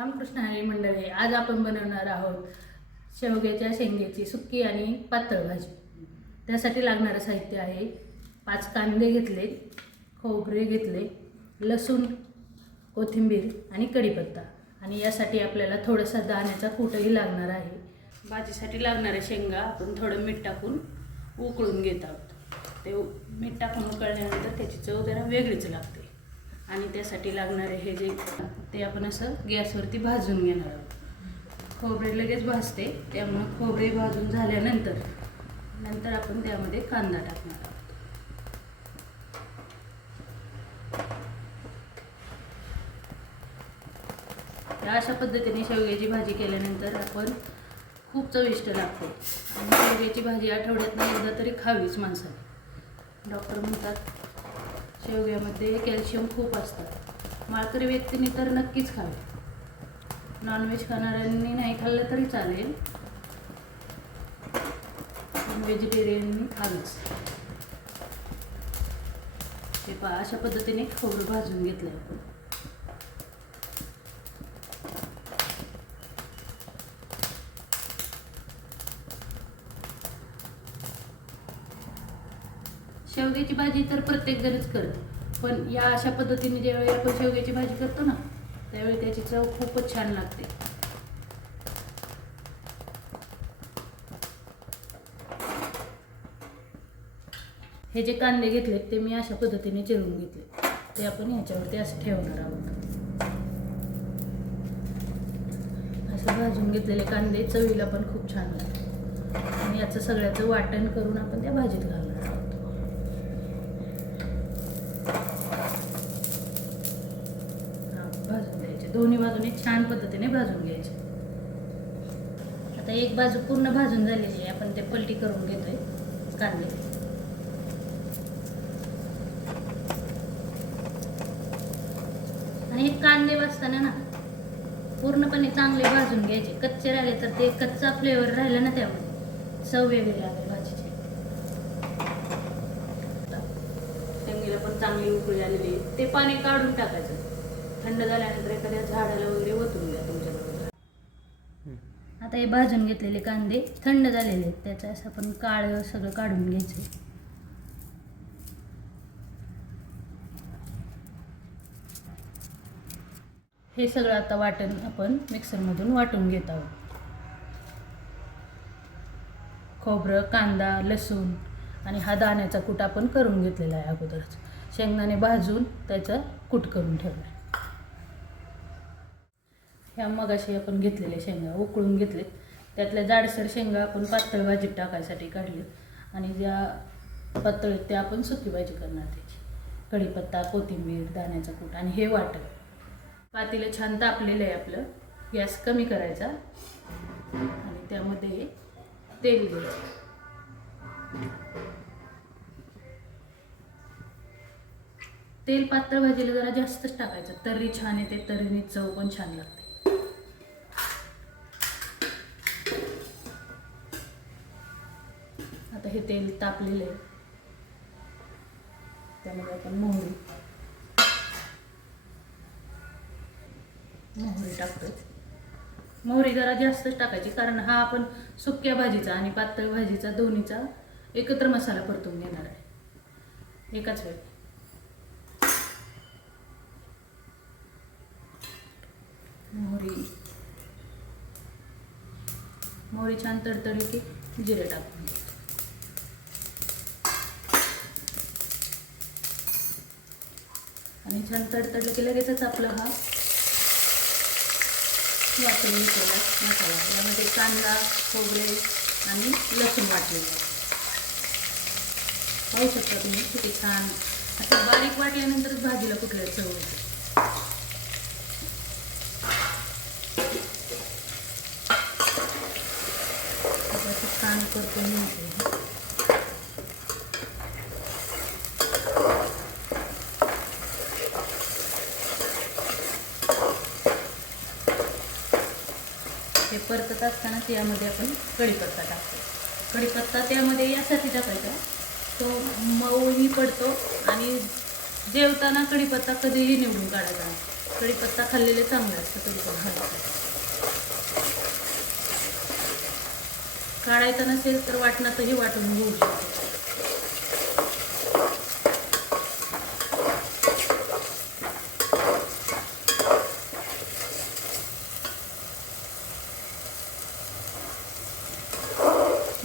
रामकृष्ण हरी मंडळी, आज आपण बनवणार आहोत शेवग्याच्या शेंगेची सुक्की आणि पातळ भाजी. त्यासाठी लागणारं साहित्य आहे 5 कांदे घेतले, खोबरे घेतले, लसूण, कोथिंबीर आणि कढीपत्ता. आणि यासाठी आपल्याला थोडासा दाण्याचा कूटही लागणार आहे. भाजीसाठी लागणाऱ्या शेंगा आपण थोडं मीठ टाकून उकळून घेत आहोत. ते मीठ टाकून उकळल्यानंतर त्याची चव जरा वेगळीच लागते. आणि त्यासाठी लागणारे हे जे ते आपण असं गॅसवरती भाजून घेणार आहोत. खोबरे लगेच भाजते, त्यामुळे खोबरे भाजून झाल्यानंतर आपण त्यामध्ये कांदा टाकणार आहोत. अशा पद्धतीने शेवग्याची भाजी केल्यानंतर आपण खूप चविष्ट लागते. आणि शेवग्याची भाजी आठवड्यातून एकदा तरी खावीच माणसाने. डॉक्टर म्हणतात शेवग्यामध्ये कॅल्शियम खूप असतं. माळकरी व्यक्तींनी तर नक्कीच खावे. नॉनव्हेज खाणाऱ्यांनी नाही खाल्लं तरी चालेल, पण व्हेजिटेरियननी खावीच. ते अशा पद्धतीने खोबरं भाजून घेतलं आपण. शेवग्याची भाजी तर प्रत्येक जणच करतो, पण या अशा पद्धतीने ज्यावेळी आपण शेवग्याची भाजी करतो ना, त्यावेळी त्याची चव खूपच छान लागते. हे जे कांदे घेतलेत ते मी अशा पद्धतीने चिरून घेतले. ते आपण ह्याच्यावरती असं ठेवणार आहोत. असं भाजून घेतलेले कांदे चवीला पण खूप छान लागतात. आणि याचं सगळ्याचं वाटण करून आपण त्या भाजीत घालणार आहोत. भाजून द्यायचे, दोन्ही बाजूने छान पद्धतीने भाजून घ्यायचे. आता एक बाजू पूर्ण भाजून झालेली आहे, आपण ते पलटी करून घेतोय कांदे. आणि हे कांदे भाजताना ना पूर्णपणे चांगले भाजून घ्यायचे. कच्चे राहिले तर ते कच्चा फ्लेवर राहिला ना, त्यामुळे चव वेगळी लागेल भाजीची. शेंगीला पण चांगली उकळी आलेली, ते पाणी काढून टाकायचं. थंड झाल्यानंतर एखाद्या झाडाला वगैरे ओतून द्या तुमच्याबरोबर. आता हे भाजून घेतलेले कांदे थंड झालेले आहेत, त्याचं असं आपण काळं सगळं काढून घ्यायचं. हे सगळं आता वाटण आपण मिक्सरमधून वाटून घेत आहोत. खोबरं, कांदा, लसूण आणि हा दाण्याचा कूट आपण करून घेतलेला आहे अगोदरच. शेंगदाणे भाजून त्याचा कूट करून ठेवला. ह्या मगाशी आपण घेतलेल्या शेंगा उकळून घेतलेत. त्यातल्या जाडसर शेंगा आपण पातळ भाजीत टाकायसाठी काढलेत. आणि ज्या पातळ आहेत त्या आपण सुकी भाजी करणार त्याची. कढीपत्ता, कोथिंबीर, दाण्याचा कूट आणि हे वाटण. पातेलं छान तापलेलं आहे आपलं. गॅस कमी करायचा आणि त्यामध्ये तेल घ्यायचं. तेल पातळ भाजीला जरा जास्तच टाकायचं, तर्री छान येते, तर्रीने चव पण छान लागते. आता हे तेल तापलेलं आहे, त्यामध्ये आपण मोहरी टाकतोय. मोहरी जरा जास्तच टाकायची, कारण हा आपण सुक्या भाजीचा आणि पातळ भाजीचा दोन्हीचा एकत्र मसाला परतून घेणार आहे एकाच वेळी. मोहरी छान तडतडली की जिरे टाकून घ्यायचे. आणि छान तडतडलं की लगेचच आपला हा वाटून घेतलेला मसाला, यामध्ये कांदा, खोबरे आणि लसूण वाटलेलं आहे. पाहू शकता तुम्ही किती छान असं बारीक वाटल्यानंतरच भाजीला कुठल्या चव येते. छान करतो मी. हे परतत असतानाच यामध्ये आपण कढीपत्ता टाकतो. कढीपत्ता त्यामध्ये यासाठी टाकायचा, तो मऊही पडतो आणि जेवताना कढीपत्ता कधीही निवडून काढायचा. कढीपत्ता खाल्लेले चांगले असतं तरी पण घालायचं. काढायचं नसेल तर वाटणातही वाटून घेऊ शकतो.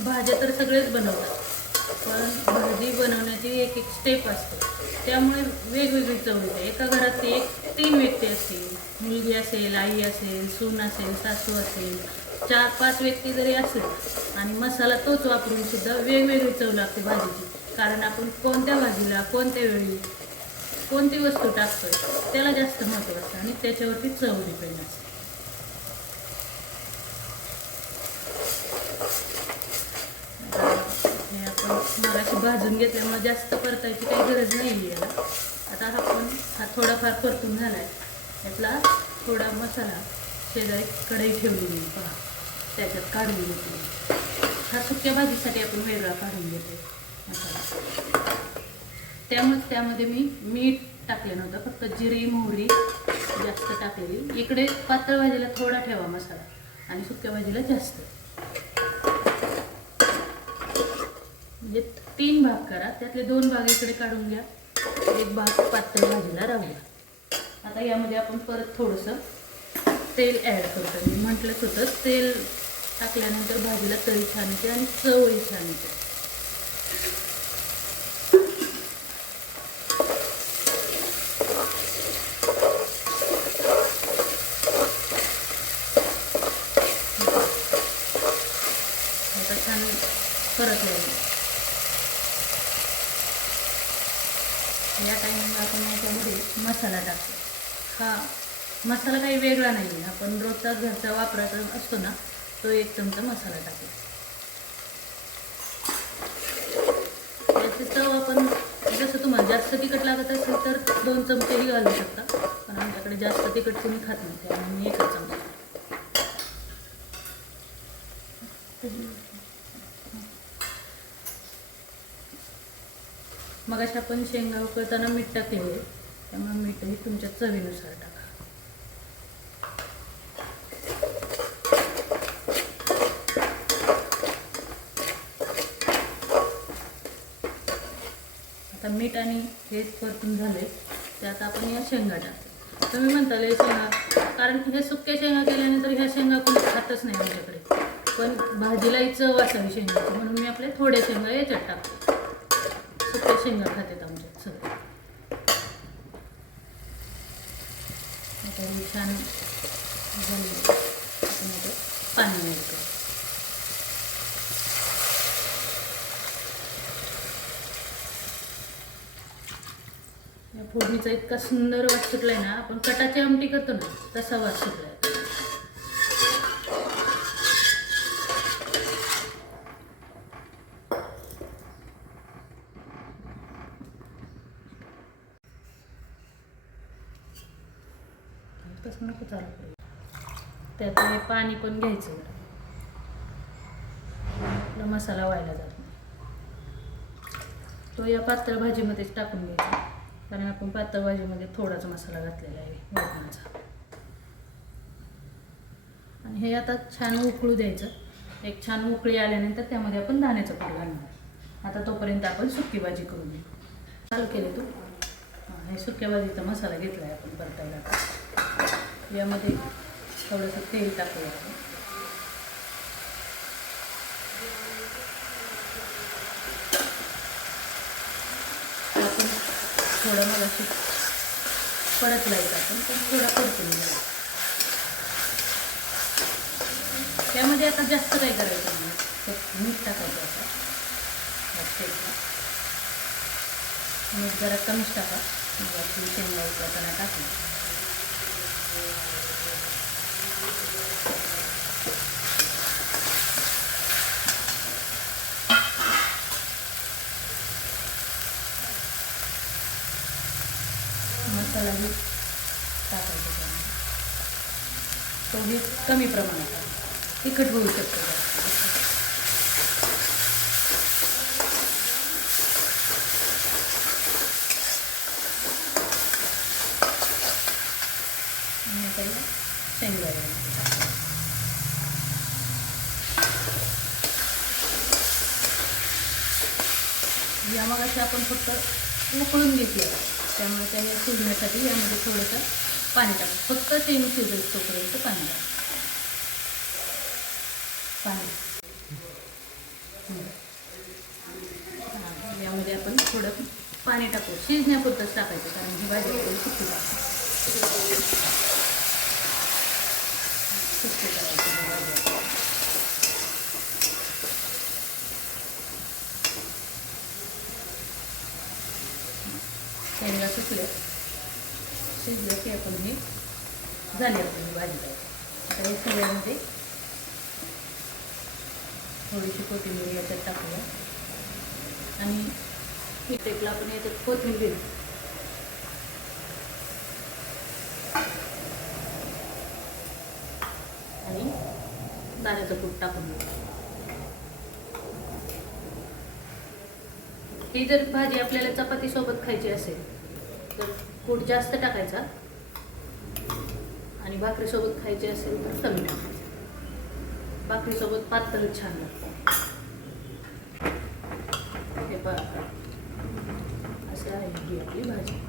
भाज्या तर सगळेच बनवतात, पण भाजी बनवण्याची एक एक स्टेप असते, त्यामुळे वेगवेगळी चव येते. एका घरात एक 3 व्यक्ती असतील, मुलगी असेल, आई असेल, सून असेल, सासू असेल, 4-5 व्यक्ती जरी असेल आणि मसाला तोच वापरून सुद्धा वेगवेगळी चव लागते भाजीची. कारण आपण कोणत्या भाजीला कोणत्या वेळी कोणती वस्तू टाकतोय त्याला जास्त महत्त्व असतं आणि त्याच्यावरती चव डिपेंड असते. हे आपण मगाशी भाजून घेतल्यामुळे जास्त परतायची काही गरज नाही आहे याला. आता आपण हा थोडाफार परतून झाला आहे, यातला थोडा मसाला शेजारी कढई ठेवलेली पहा, त्याच्यात काढून घेतली. हा सुक्या भाजीसाठी आपण वेगळा काढून घेतो मसाला. त्यामध्ये मी मीठ टाकलं नव्हतं, फक्त जिरी मोहरी जास्त टाकलेली. इकडे पातळ भाजीला थोडा ठेवा मसाला आणि सुक्या भाजीला जास्त. म्हणजे 3 भाग करा, त्यातले 2 भाग इकडे काढून घ्या, 1 भाग पातळ भाजीला राहू द्या. आता यामध्ये आपण परत थोडंसं तेल ॲड करतो. मी म्हटलंच होतं, तेल टाकल्यानंतर भाजीला तरी छान येते आणि चवही छान येते. आता छान परतलं. या टायमिंगला आपण याच्यामध्ये मसाला टाकतो. हा मसाला काही वेगळा नाही आहे, आपण रोजचा घरचा वापराचा असतो ना, तो 1 चमचा मसाला टाकतो. याची चव आपण जसं तुम्हाला जास्त तिखट लागत असेल तर 2 चमचेही घालू शकता, पण आमच्याकडे जास्त तिखट तुम्ही खात नाही त्यामुळे मी 1 चमचा. मग अशा आपण शेंगा उकळताना मीठ टाकले, त्यामुळे मीठही तुमच्या चवीनुसार टाका. आता मीठ आणि हे परतून झाले, त्यात आपण या शेंगा टाकतो. तुम्ही म्हणताल हे शेंगा, कारण हे सुक्या शेंगा केल्यानंतर ह्या शेंगा कोणी खातच नाही आमच्याकडे, पण भाजीलाही चव असावी शेंगाची म्हणून मी आपल्या थोड्या शेंगा याच्यात टाकतो. सुक्या शेंगा खातात आमच्यात सगळे. आता छान झाली, आपण आता पाणी ॲड करू. या फोडणीचा इतका सुंदर वास सुटलाय ना, आपण कटाची आमटी करतो ना तसा वास सुटलाय. तसं नको चालू करू. त्यात हे पाणी पण घ्यायचं, आपला मसाला व्हायला जात नाही. तो या पातळ भाजीमध्येच टाकून घ्यायचा, कारण आपण पातळ भाजीमध्ये थोडाच मसाला घातलेला आहे वाटणाचा. आणि हे आता छान उकळू द्यायचं. एक छान उकळी आल्यानंतर त्यामध्ये आपण दाण्याचं पीठ घालणार. आता तोपर्यंत आपण सुकी भाजी करून घेऊ. चालू केले तू. हे सुक्या भाजीचा मसाला घेतला आहे आपण परतायला. यामध्ये थोडंसं तेल टाकूया आपण. आपण थोडं मला परतला येत आपण पण थोडा परतून घ्या. त्यामध्ये आता जास्त काही करायचं नाही, फक्त मीठ टाकायचं. आता मीठ जरा कमीच टाका, मग आपली शेंगा उकळताना टाकली. मसालाही टाकायचा त्यामध्ये, तोही कमी प्रमाणात, तिखट होऊ शकतो. आणि आता या शेंगा यामध्ये या मग असे आपण फक्त उकळून घेतलं, त्यामुळे त्या शिजण्यासाठी यामध्ये थोडंसं पाणी टाकू. फक्त शेंग शिजेल तोपर्यंत पाणी टाकू. यामध्ये आपण थोडं पाणी टाकू, शिजण्यापुरतंच टाकायचं, कारण ही भाजी आपल्याला सुकी लागते. सुकी करायची भाजी. शेंगा सुकल्या, शिजलं की आपण हे झाली आपली भाजी करायची. आता या सगळ्यामध्ये थोडीशी कोथिंबीर याच्यात टाकूया आणि टेकला आपण याच्यात कोथिंबीर आणि दाण्याचं कूट टाकून घेऊ. ही जर भाजी आपल्याला चपातीसोबत खायची असेल तर कूट जास्त टाकायचा आणि भाकरीसोबत खायची असेल तर कमी टाकायचं. भाकरीसोबत पातळ छान लागतं. हे बघा असं आहे ही आपली भाजी.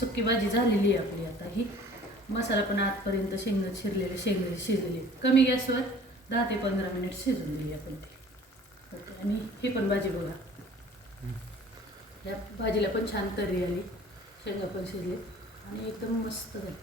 सुकी भाजी झालेली आहे आपली. आता ही मसाला पण आतपर्यंत शेंगदाणे शिजलेली कमी गॅसवर 10 ते 15 मिनिट शिजून दिली आपण ती. ओके, आणि ही पण भाजी बघा, या भाजीला पण छान तर्री आली, शेंगा पण शिजले आणि एकदम मस्त झाली.